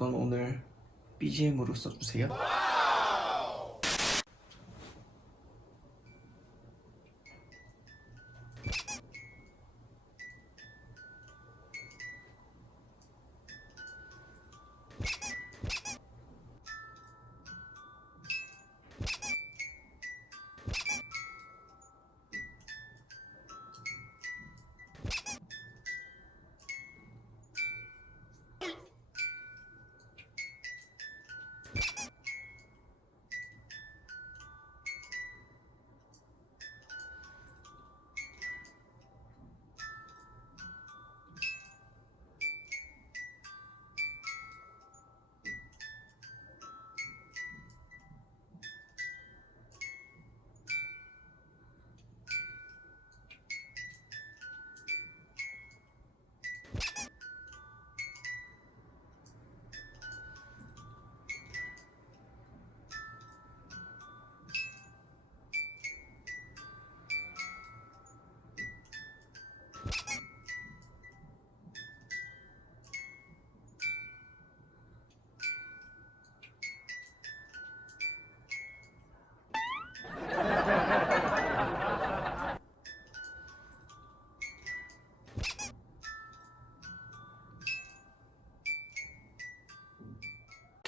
건 오늘 BGM으로 써주세요.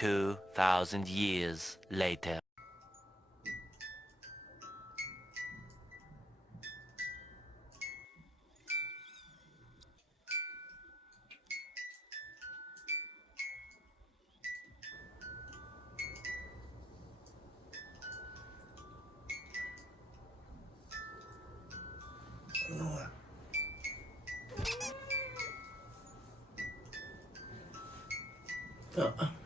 Two thousand years later. 아, 아.